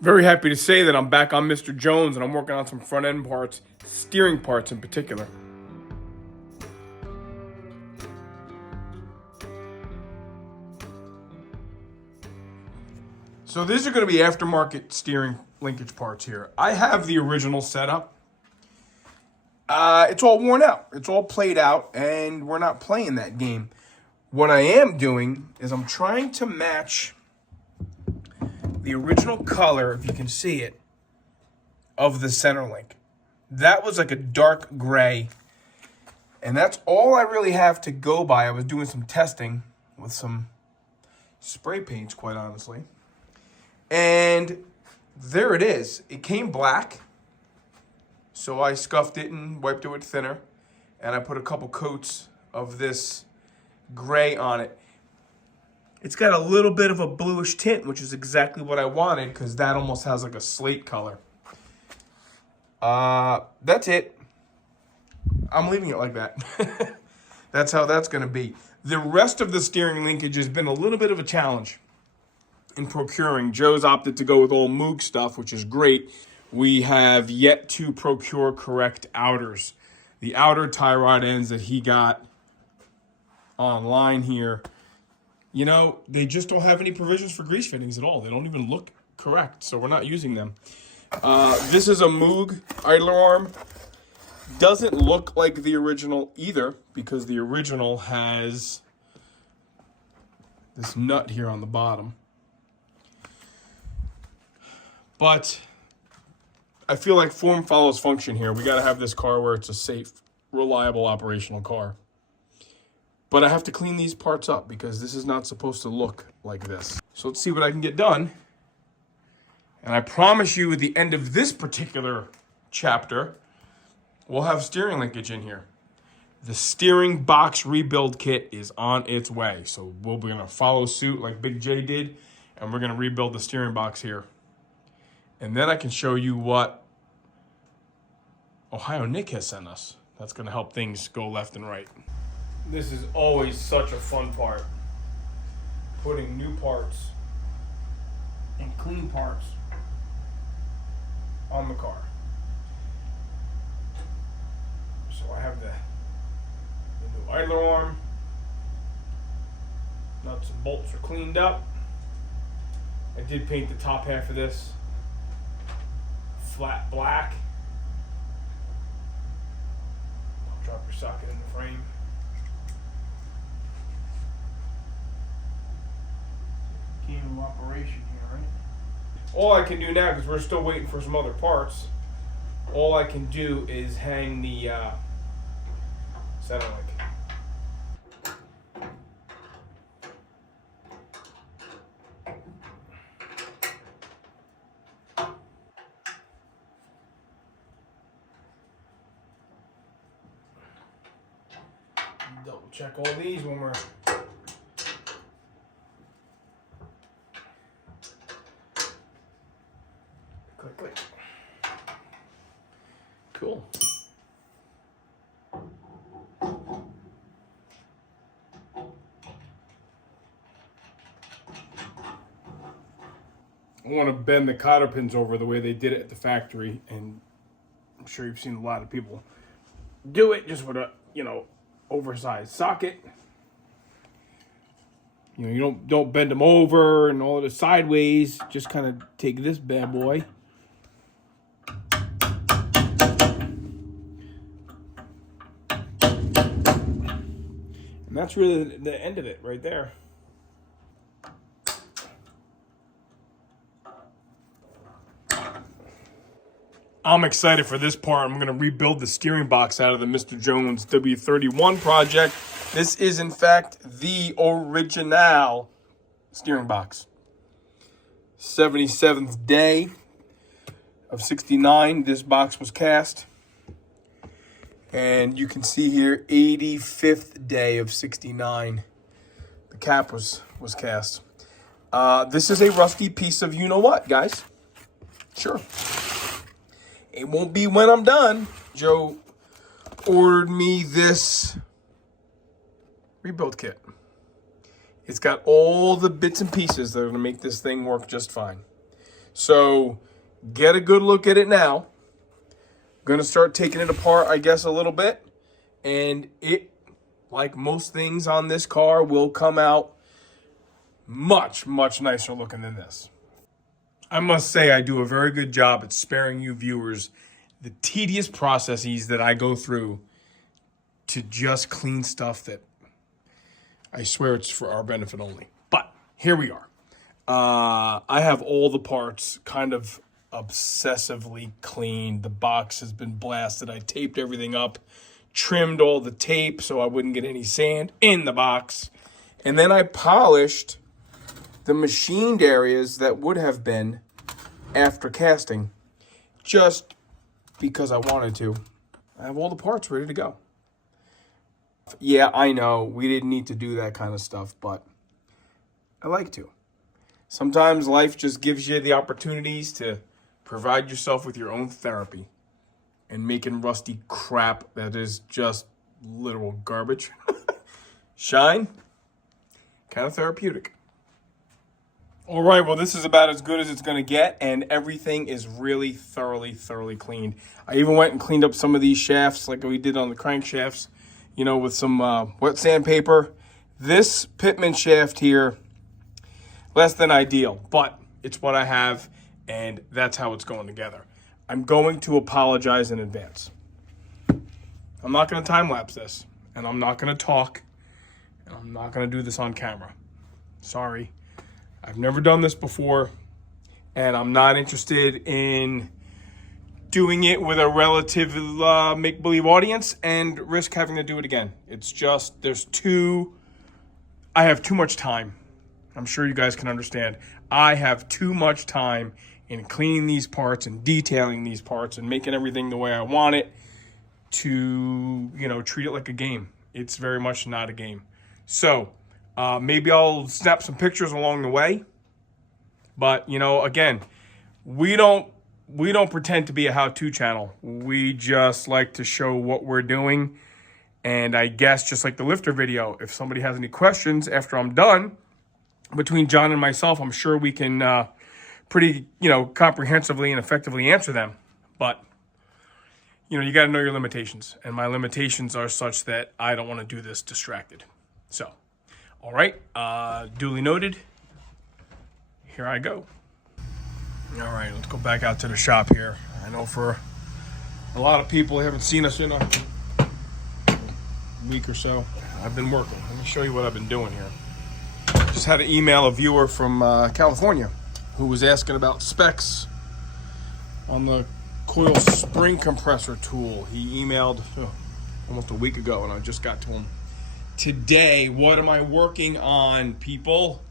Very happy to say that I'm back on Mr. Jones and I'm working on some front end parts, steering parts in particular. So these are going to be aftermarket steering linkage parts here. I have the original setup. It's all worn out. It's all played out, and we're not playing that game. What I am doing is I'm trying to match the original color, if you can see it, of the center link. That was like a dark gray, and that's all I really have to go by. I was doing some testing with some spray paints, quite honestly. And there it is. It came black. So I scuffed it and wiped it with thinner. And I put a couple coats of this gray on it. It's got a little bit of a bluish tint, which is exactly what I wanted because that almost has like a slate color. That's it. I'm leaving it like that. That's how that's going to be. The rest of the steering linkage has been a little bit of a challenge in procuring. Joe's opted to go with all Moog stuff, which is great. We have yet to procure correct outers. The outer tie rod ends that he got online here, you know, they just don't have any provisions for grease fittings at all. They don't even look correct, so we're not using them. This is a Moog idler arm. Doesn't look like the original either, because the original has this nut here on the bottom. But I feel like form follows function here. We got to have this car where it's a safe, reliable, operational car. But I have to clean these parts up because this is not supposed to look like this. So let's see what I can get done. And I promise you at the end of this particular chapter, we'll have steering linkage in here. The steering box rebuild kit is on its way. So we're going to follow suit like Big J did, and we're going to rebuild the steering box here. And then I can show you what Ohio Nick has sent us. That's going to help things go left and right. This is always such a fun part. Putting new parts and clean parts on the car. So I have the new idler arm. Nuts and bolts are cleaned up. I did paint the top half of this flat black. I'll drop your socket in the frame. Game of operation here, right? All I can do now, because we're still waiting for some other parts, all I can do is hang the center link. Double check all these when we're click. Cool. I want to bend the cotter pins over the way they did it at the factory, and I'm sure you've seen a lot of people do it just with a, oversized socket. You don't bend them over and all of the sideways. Just kind of take this bad boy. And that's really the end of it right there. I'm excited for this part. I'm going to rebuild the steering box out of the Mr. Jones W-31 project. This is, in fact, the original steering box. 77th day of 69, this box was cast. And you can see here, 85th day of 69, the cap was cast. This is a rusty piece of you-know-what, guys. Sure. It won't be when I'm done. Joe ordered me this rebuild kit. It's got all the bits and pieces that are going to make this thing work just fine. So get a good look at it now. Going to start taking it apart, I guess, a little bit. And it, like most things on this car, will come out much, much nicer looking than this. I must say I do a very good job at sparing you viewers the tedious processes that I go through to just clean stuff that I swear it's for our benefit only. But here we are. I have all the parts kind of obsessively cleaned. The box has been blasted. I taped everything up, trimmed all the tape so I wouldn't get any sand in the box. And then I polished the machined areas that would have been after casting, just because I wanted to. I have all the parts ready to go. Yeah, I know we didn't need to do that kind of stuff, but I like to. Sometimes life just gives you the opportunities to provide yourself with your own therapy, and making rusty crap that is just literal garbage shine, kind of therapeutic. All right, well, this is about as good as it's going to get, and everything is really thoroughly cleaned. I even went and cleaned up some of these shafts like we did on the crankshafts, you know, with some wet sandpaper. This Pitman shaft here, less than ideal, but it's what I have, and that's how it's going together. I'm going to apologize in advance. I'm not going to time-lapse this, and I'm not going to talk, and I'm not going to do this on camera. Sorry. I've never done this before, and I'm not interested in doing it with a relative make-believe audience and risk having to do it again. It's just, I have too much time. I'm sure you guys can understand. I have too much time in cleaning these parts and detailing these parts and making everything the way I want it to, you know, treat it like a game. It's very much not a game. So, maybe I'll snap some pictures along the way. But, you know, again, we don't pretend to be a how-to channel. We just like to show what we're doing. And I guess just like the lifter video, if somebody has any questions after I'm done, between John and myself, I'm sure we can pretty, you know, comprehensively and effectively answer them. But, you know, you got to know your limitations. And my limitations are such that I don't want to do this distracted. So, all right, duly noted. Here I go. All right, let's go back out to the shop here. I know for a lot of people who haven't seen us in a week or so, I've been working. Let me show you what I've been doing here. Just had to email a viewer from California who was asking about specs on the coil spring compressor tool. He emailed almost a week ago, and I just got to him today. What am I working on, people?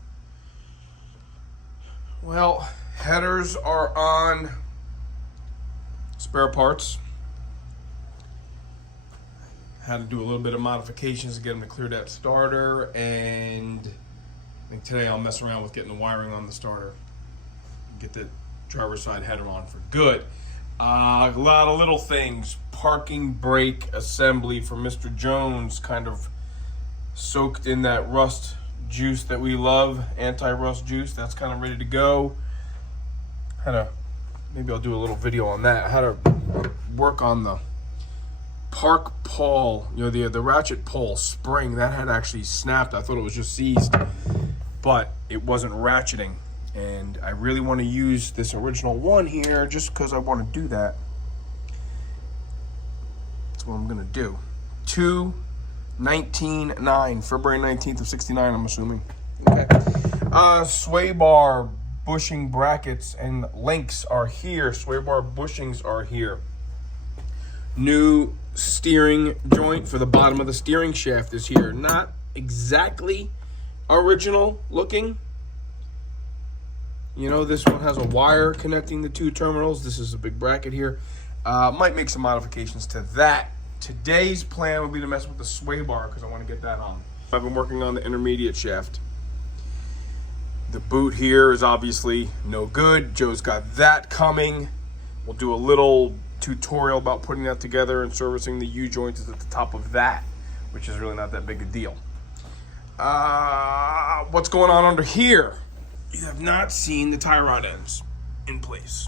Well, headers are on spare parts. Had to do a little bit of modifications to get them to clear that starter, and I think today I'll mess around with getting the wiring on the starter. Get the driver's side header on for good. A lot of little things. Parking brake assembly for Mr. Jones, kind of soaked in that rust juice that we love, anti-rust juice. That's kind of ready to go. Maybe I'll do a little video on that. How to work on the park pawl, you know, the ratchet pole spring that had actually snapped. I thought it was just seized, but it wasn't ratcheting. And I really want to use this original one here just because I want to do that. That's what I'm going to do. 2/19/9, February 19th of 69, I'm assuming. Okay. Sway bar bushing brackets and links are here. Sway bar bushings are here. New steering joint for the bottom of the steering shaft is here. Not exactly original looking. You know, this one has a wire connecting the two terminals. This is a big bracket here. Might make some modifications to that. Today's plan will be to mess with the sway bar because I want to get that on. I've been working on the intermediate shaft. The boot here is obviously no good. Joe's got that coming. We'll do a little tutorial about putting that together and servicing the U-joints at the top of that, which is really not that big a deal. What's going on under here? You have not seen the tie rod ends. in place.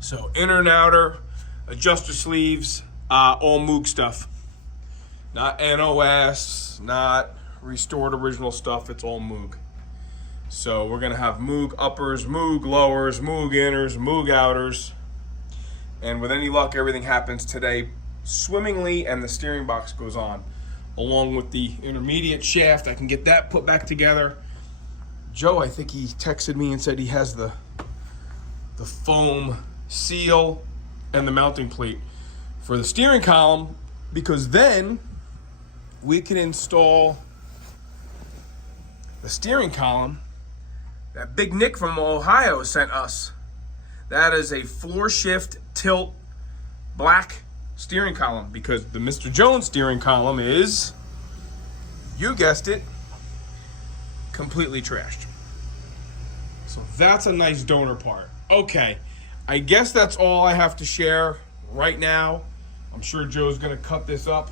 So inner and outer, adjuster sleeves, all Moog stuff. Not NOS, not restored original stuff, it's all Moog. So we're gonna have Moog uppers, Moog lowers, Moog inners, Moog outers. And with any luck, everything happens today swimmingly and the steering box goes on. Along with the intermediate shaft, I can get that put back together. Joe, I think he texted me and said he has the foam seal and the mounting plate for the steering column, because then we can install the steering column that Big Nick from Ohio sent us. That is a floor shift tilt black steering column, because the Mr. Jones steering column is, you guessed it, completely trashed. So that's a nice donor part. Okay, I guess that's all I have to share right now. I'm sure Joe's gonna cut this up.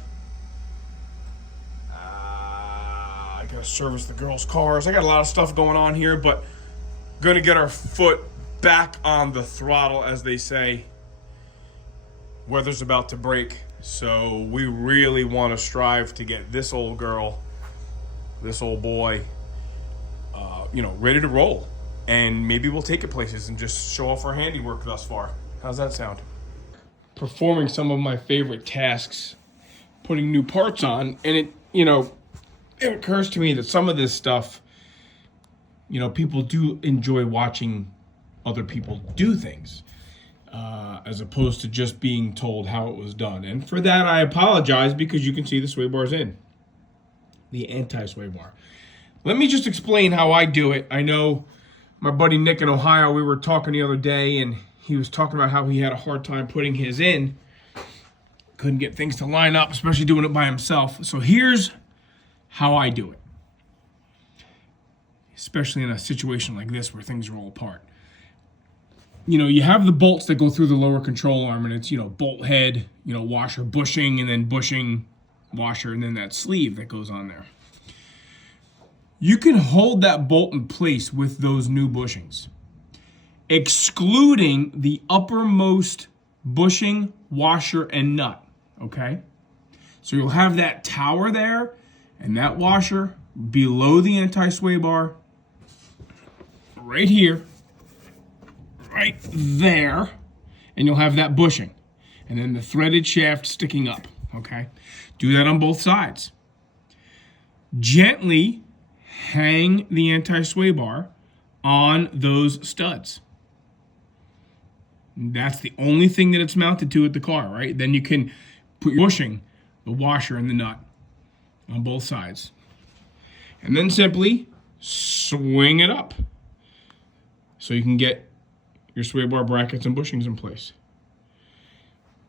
I gotta service the girls' cars. I got a lot of stuff going on here, but gonna get our foot back on the throttle, as they say. Weather's about to break, so we really want to strive to get this old girl, this old boy, ready to roll. And maybe we'll take it places and just show off our handiwork thus far. How's that sound? Performing some of my favorite tasks, putting new parts on, and it occurs to me that some of this stuff, people do enjoy watching other people do things, as opposed to just being told how it was done. And for that, I apologize, because you can see the sway bars in. The anti-sway bar. Let me just explain how I do it. I know my buddy Nick in Ohio, we were talking the other day, and he was talking about how he had a hard time putting his in. Couldn't get things to line up, especially doing it by himself. So here's how I do it, especially in a situation like this where things roll apart. You have the bolts that go through the lower control arm, and it's, bolt head, washer, bushing, and then bushing, washer, and then that sleeve that goes on there. You can hold that bolt in place with those new bushings, excluding the uppermost bushing, washer, and nut, okay? So you'll have that tower there and that washer below the anti-sway bar, right here, right there, and you'll have that bushing. And then the threaded shaft sticking up, okay? Do that on both sides. Gently hang the anti-sway bar on those studs. That's the only thing that it's mounted to at the car, right? Then you can put your bushing, the washer, and the nut on both sides. And then simply swing it up so you can get your sway bar brackets and bushings in place.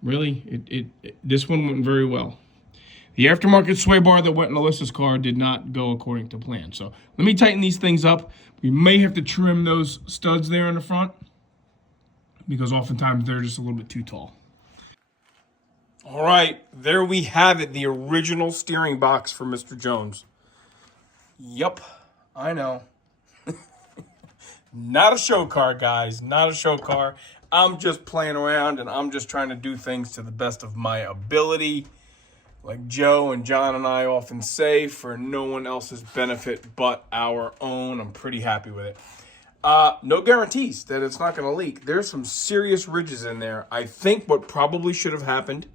Really, this one went very well. The aftermarket sway bar that went in Alyssa's car did not go according to plan. So let me tighten these things up. We may have to trim those studs there in the front, because oftentimes they're just a little bit too tall. All right, there we have it, the original steering box for Mr. Jones. Yup, I know. Not a show car, guys, not a show car. I'm just playing around, and I'm just trying to do things to the best of my ability. Like Joe and John and I often say, for no one else's benefit but our own. I'm pretty happy with it. No guarantees that it's not going to leak. There's some serious ridges in there. I think what probably should have happened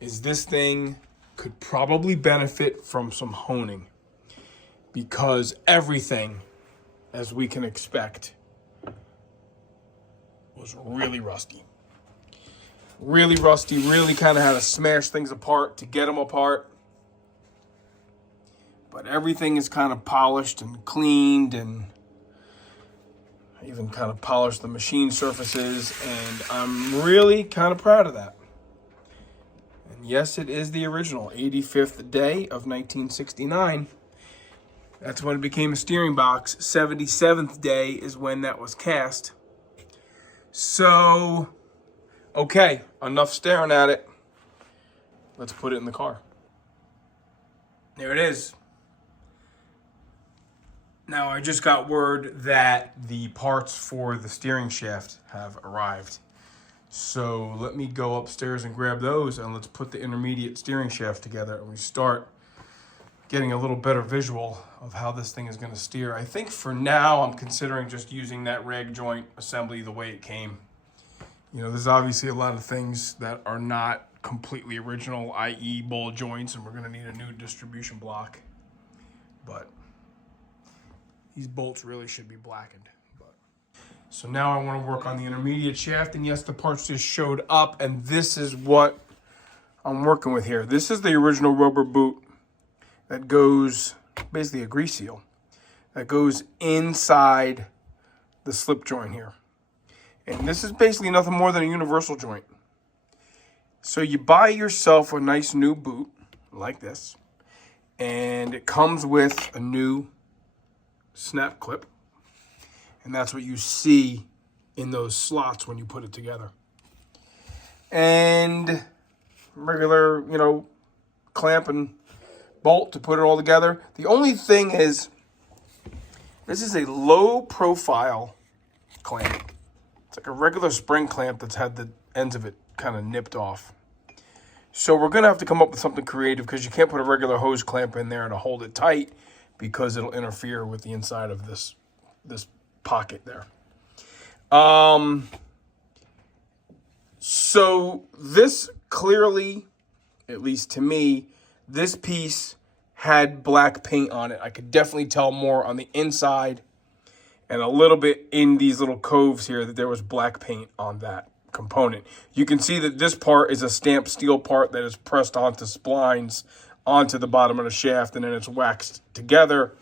is this thing could probably benefit from some honing, because everything, as we can expect, was really rusty. Really rusty, really kind of had to smash things apart to get them apart. But everything is kind of polished and cleaned, and I even kind of polished the machine surfaces, and I'm really kind of proud of that. And yes, it is the original 85th day of 1969. That's when it became a steering box. 77th day is when that was cast. So, okay, enough staring at it. Let's put it in the car. There it is. Now, I just got word that the parts for the steering shaft have arrived. So let me go upstairs and grab those, and let's put the intermediate steering shaft together, and we start getting a little better visual of how this thing is going to steer. I think for now, I'm considering just using that rag joint assembly the way it came. You know, there's obviously a lot of things that are not completely original, i.e. ball joints, and we're going to need a new distribution block. But these bolts really should be blackened. So now I want to work on the intermediate shaft, and yes, the parts just showed up, and this is what I'm working with here. This is the original rubber boot that goes, basically a grease seal, that goes inside the slip joint here. And this is basically nothing more than a universal joint. So you buy yourself a nice new boot like this, and it comes with a new snap clip. And that's what you see in those slots when you put it together. And regular, you know, clamp and bolt to put it all together. The only thing is, this is a low profile clamp. It's like a regular spring clamp that's had the ends of it kind of nipped off. So we're gonna have to come up with something creative, because you can't put a regular hose clamp in there to hold it tight, because it'll interfere with the inside of this pocket there. So this clearly, at least to me, this piece had black paint on it. I could definitely tell more on the inside and a little bit in these little coves here that there was black paint on that component. You can see that this part is a stamped steel part that is pressed onto splines onto the bottom of the shaft, and then it's waxed together.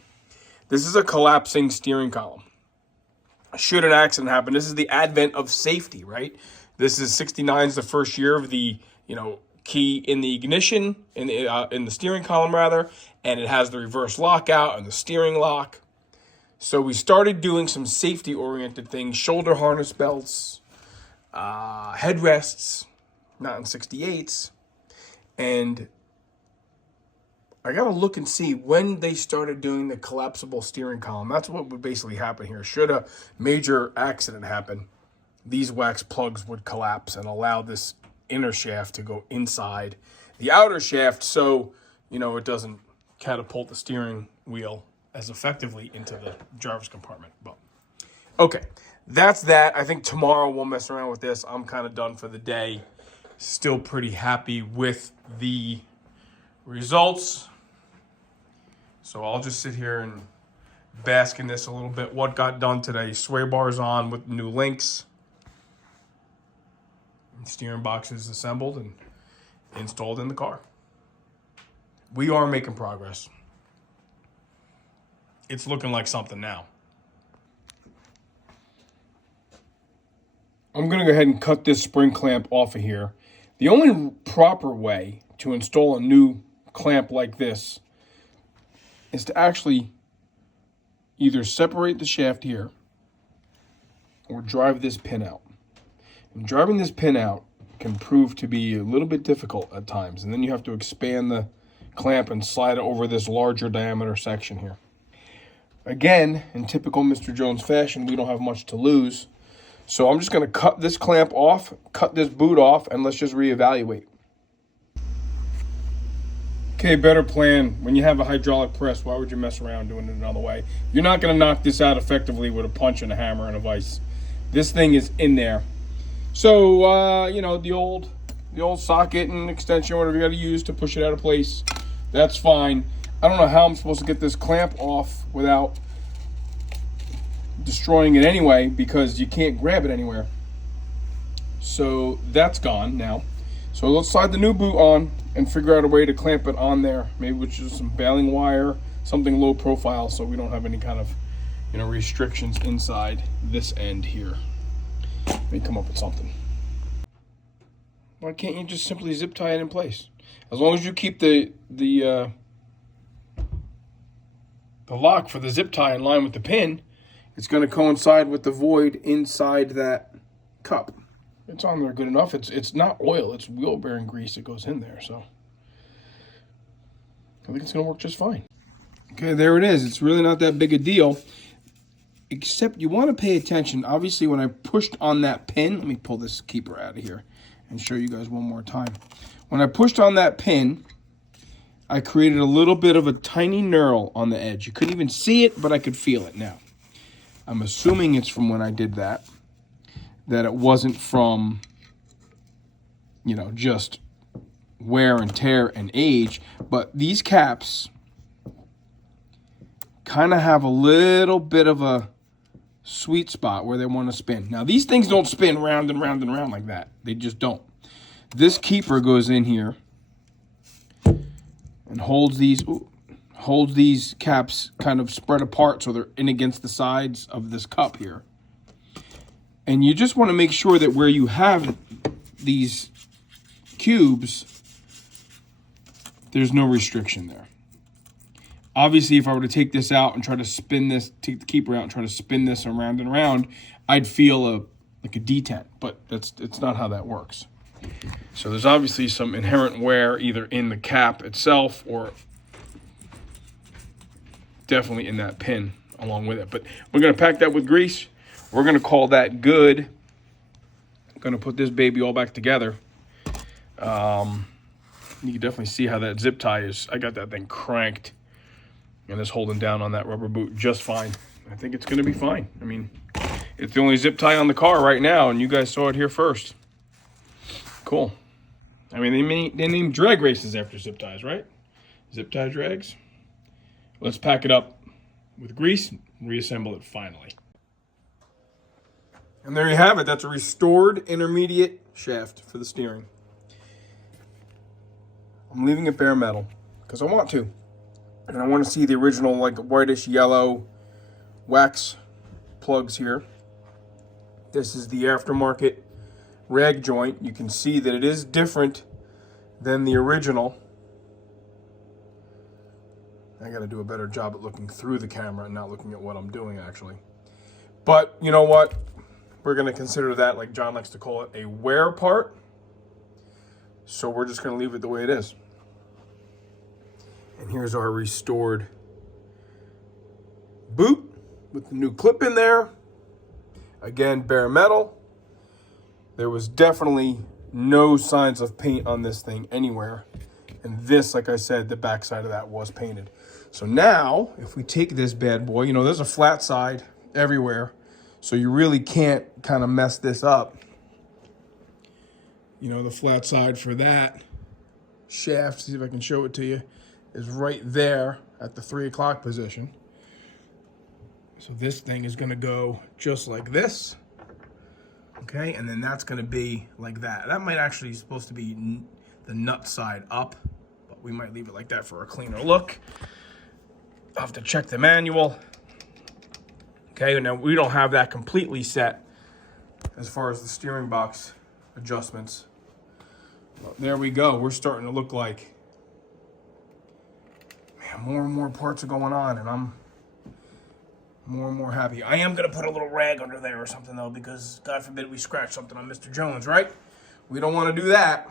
This is a collapsing steering column. Should an accident happen, this is the advent of safety, right? This is 69 is the first year of the, you know, key in the ignition, in the steering column rather, and it has the reverse lockout and the steering lock. So we started doing some safety-oriented things: shoulder harness belts, headrests, not in 68s, and I gotta look and see when they started doing the collapsible steering column. That's what would basically happen here. Should a major accident happen, these wax plugs would collapse and allow this inner shaft to go inside the outer shaft, so, you know, it doesn't catapult the steering wheel as effectively into the driver's compartment. But okay, that's that. I think tomorrow we'll mess around with this. I'm kind of done for the day. Still pretty happy with the results. So I'll just sit here and bask in this a little bit. What got done today: sway bars on with new links, and steering boxes assembled and installed in the car. We are making progress. It's looking like something now. I'm going to go ahead and cut this spring clamp off of here. The only proper way to install a new clamp like this is to actually either separate the shaft here or drive this pin out. And driving this pin out can prove to be a little bit difficult at times, and then you have to expand the clamp and slide it over this larger diameter section here. Again, in typical Mr. Jones fashion, we don't have much to lose, so I'm just going to cut this clamp off, cut this boot off, and let's just reevaluate. Okay, better plan. When you have a hydraulic press, why would you mess around doing it another way? You're not going to knock this out effectively with a punch and a hammer and a vise. This thing is in there. So, you know, the old socket and extension, whatever you got to use to push it out of place, that's fine. I don't know how I'm supposed to get this clamp off without destroying it anyway, because you can't grab it anywhere. So that's gone now. So let's slide the new boot on and figure out a way to clamp it on there, maybe with just some baling wire, something low profile, so we don't have any kind of, you know, restrictions inside this end here. Let me come up with something. Why can't you just simply zip tie it in place? As long as you keep the lock for the zip tie in line with the pin, it's going to coincide with the void inside that cup. It's on there good enough. It's not oil, it's wheel bearing grease that goes in there, so I think it's going to work just fine. Okay, there it is. It's really not that big a deal. Except you want to pay attention. Obviously, when I pushed on that pin, let me pull this keeper out of here and show you guys one more time. When I pushed on that pin, I created a little bit of a tiny knurl on the edge. You couldn't even see it, but I could feel it now. I'm assuming it's from when I did that it wasn't from, you know, just wear and tear and age. But these caps kind of have a little bit of a sweet spot where they want to spin. Now, these things don't spin round and round and round like that. They just don't. This keeper goes in here and holds these caps kind of spread apart so they're in against the sides of this cup here. And you just want to make sure that where you have these cubes, there's no restriction there. Obviously, if I were to take this out and try to spin this, take the keeper out and try to spin this around and around, I'd feel like a detent, but it's not how that works. So there's obviously some inherent wear either in the cap itself or definitely in that pin along with it. But we're going to pack that with grease. We're going to call that good. I'm going to put this baby all back together. You can definitely see how that zip tie is. I got that thing cranked and it's holding down on that rubber boot just fine. I think it's going to be fine. I mean, it's the only zip tie on the car right now, and you guys saw it here first. Cool. I mean, they name drag races after zip ties, right? Zip tie drags. Let's pack it up with grease and reassemble it finally. And there you have it. That's a restored intermediate shaft for the steering. I'm leaving it bare metal because I want to. And I want to see the original like whitish yellow wax plugs here. This is the aftermarket rag joint. You can see that it is different than the original. I got to do a better job at looking through the camera and not looking at what I'm doing actually. But you know what? We're going to consider that, like John likes to call it, a wear part. So we're just going to leave it the way it is. And here's our restored boot with the new clip in there. Again, bare metal. There was definitely no signs of paint on this thing anywhere. And this, like I said, the backside of that was painted. So now, if we take this bad boy, you know, there's a flat side everywhere. So you really can't kind of mess this up. You know, the flat side for that shaft, see if I can show it to you, is right there at the 3 o'clock position. So this thing is going to go just like this. Okay, and then that's going to be like that. That might actually be supposed to be the nut side up, but we might leave it like that for a cleaner look. I'll have to check the manual. Okay, now we don't have that completely set as far as the steering box adjustments. But there we go. We're starting to look like, man, more and more parts are going on, and I'm more and more happy. I am going to put a little rag under there or something, though, because God forbid we scratch something on Mr. Jones, right? We don't want to do that.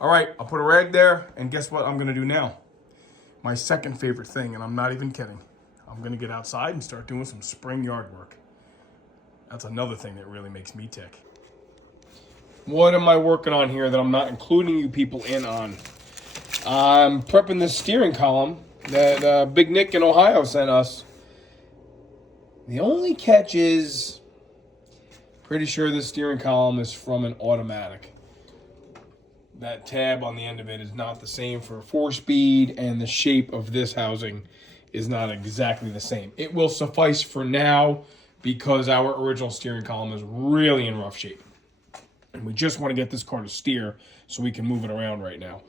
All right, I'll put a rag there, and guess what I'm going to do now? My second favorite thing, and I'm not even kidding. I'm going to get outside and start doing some spring yard work. That's another thing that really makes me tick. What am I working on here that I'm not including you people in on? I'm prepping this steering column that Big Nick in Ohio sent us. The only catch is, pretty sure this steering column is from an automatic. That tab on the end of it is not the same for 4-speed, and the shape of this housing is not exactly the same. It will suffice for now because our original steering column is really in rough shape. And we just want to get this car to steer so we can move it around right now.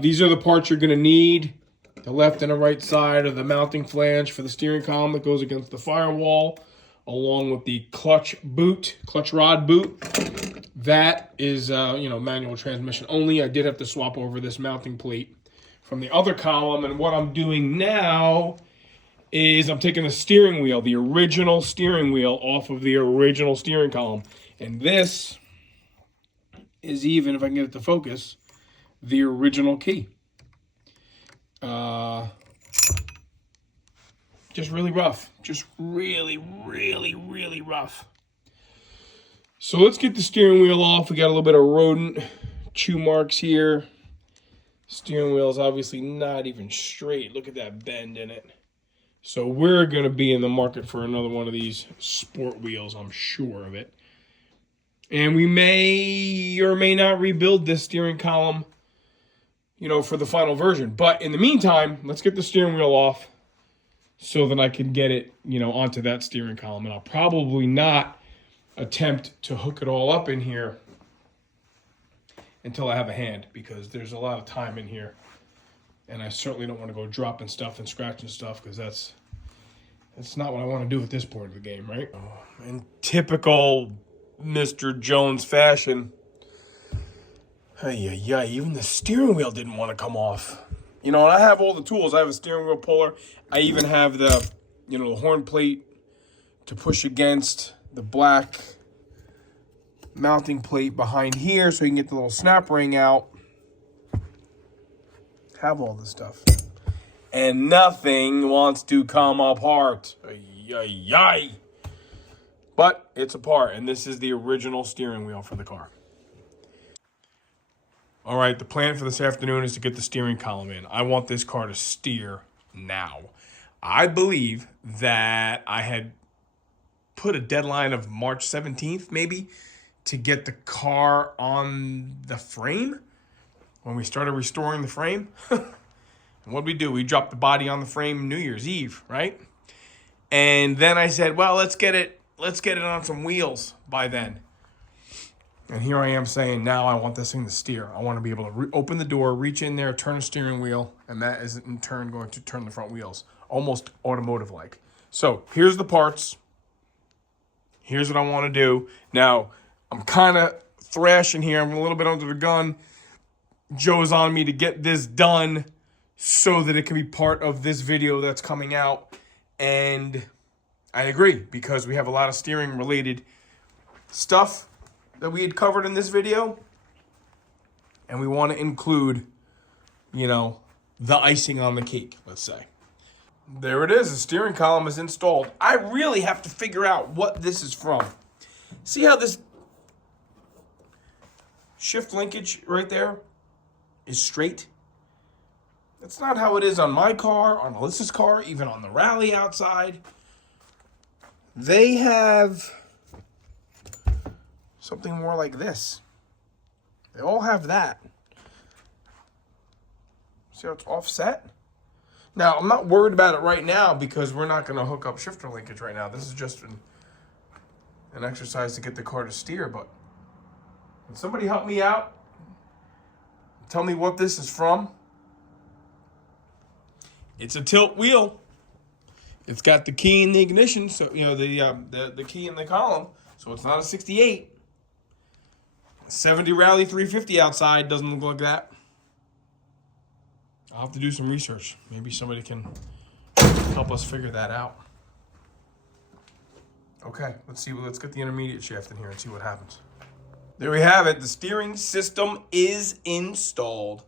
These are the parts you're going to need. The left and the right side of the mounting flange for the steering column that goes against the firewall, along with the clutch rod boot. That is, manual transmission only. I did have to swap over this mounting plate from the other column, and what I'm doing now is I'm taking the steering wheel, the original steering wheel, off of the original steering column, and this is even, if I can get it to focus, the original key. Just really rough. Just really, really, really rough. So let's get the steering wheel off. We got a little bit of rodent chew marks here. Steering wheel is obviously not even straight. Look at that bend in it. So we're going to be in the market for another one of these sport wheels, I'm sure of it. And we may or may not rebuild this steering column, you know, for the final version. But in the meantime, let's get the steering wheel off so that I can get it, you know, onto that steering column. And I'll probably not attempt to hook it all up in here until I have a hand, because there's a lot of time in here. And I certainly don't want to go dropping stuff and scratching stuff, because that's not what I want to do at this point of the game, right? In typical Mr. Jones fashion, even the steering wheel didn't want to come off. You know, and I have all the tools. I have a steering wheel puller. I even have the, you know, the horn plate to push against the black mounting plate behind here so you can get the little snap ring out. Have all this stuff. And nothing wants to come apart. But it's apart, and this is the original steering wheel for the car. All right, the plan for this afternoon is to get the steering column in. I want this car to steer now. I believe that I had put a deadline of March 17th, maybe, to get the car on the frame when we started restoring the frame. And what did we do? We dropped the body on the frame New Year's Eve, right? And then I said, well, let's get it on some wheels by then. And here I am saying, now I want this thing to steer. I want to be able to open the door, reach in there, turn a steering wheel, and that is in turn going to turn the front wheels, almost automotive-like. So here's the parts. Here's what I want to do. Now, I'm kind of thrashing here. I'm a little bit under the gun. Joe's on me to get this done so that it can be part of this video that's coming out. And I agree, because we have a lot of steering related stuff that we had covered in this video. And we want to include, you know, the icing on the cake, let's say. There it is. The steering column is installed. I really have to figure out what this is from. See how this shift linkage right there is straight? That's not how it is on my car, on Alyssa's car, even on the Rally outside. They have something more like this. They all have that. See how it's offset? Now, I'm not worried about it right now because we're not going to hook up shifter linkage right now. This is just an exercise to get the car to steer. But can somebody help me out? Tell me what this is from. It's a tilt wheel. It's got the key in the ignition, so you know the key in the column. So it's not a 68. 70 Rally 350 outside doesn't look like that. I'll have to do some research. Maybe somebody can help us figure that out. Okay, let's see. Let's get the intermediate shaft in here and see what happens. There we have it. The steering system is installed.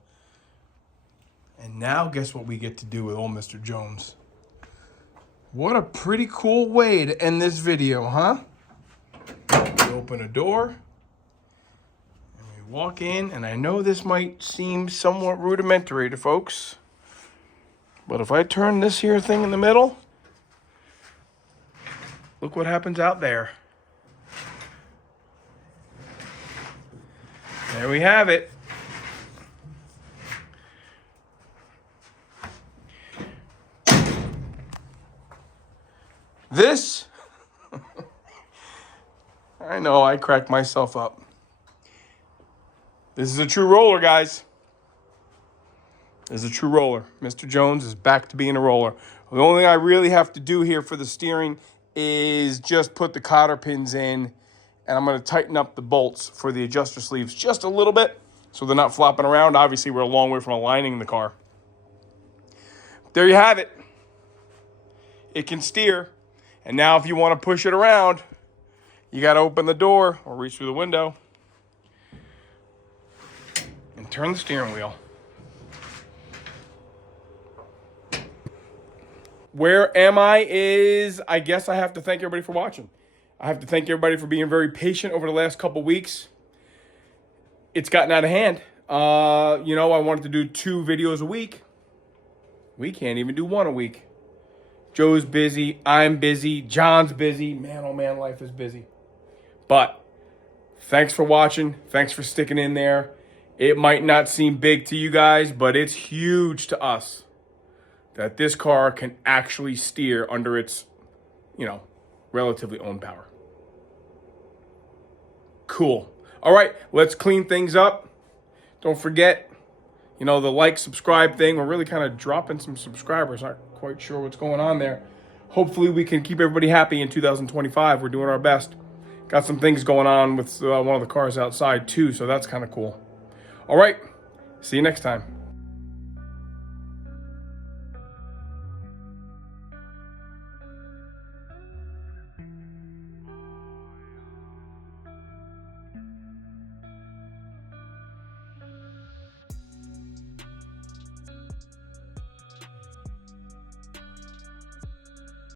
And now guess what we get to do with old Mr. Jones. What a pretty cool way to end this video, huh? We open a door. And we walk in. And I know this might seem somewhat rudimentary to folks. But if I turn this here thing in the middle, look what happens out there. There we have it. This, I know, I cracked myself up. This is a true roller, guys. This is a true roller. Mr. Jones is back to being a roller. The only thing I really have to do here for the steering is just put the cotter pins in, and I'm going to tighten up the bolts for the adjuster sleeves just a little bit so they're not flopping around. Obviously, we're a long way from aligning the car. There you have it. It can steer. And now if you want to push it around, you got to open the door or reach through the window and turn the steering wheel. Where am I is, I guess I have to thank everybody for watching. I have to thank everybody for being very patient over the last couple weeks. It's gotten out of hand. You know, I wanted to do 2 videos a week. We can't even do 1 a week. Joe's busy. I'm busy. John's busy. Man, oh man, life is busy. But thanks for watching. Thanks for sticking in there. It might not seem big to you guys, but it's huge to us that this car can actually steer under its, you know, relatively own power. Cool. All right, let's clean things up. Don't forget, you know, the like, subscribe thing. We're really kind of dropping some subscribers. Not quite sure what's going on there. Hopefully we can keep everybody happy in 2025. We're doing our best. Got some things going on with one of the cars outside too, so that's kind of cool. All right, see you next time.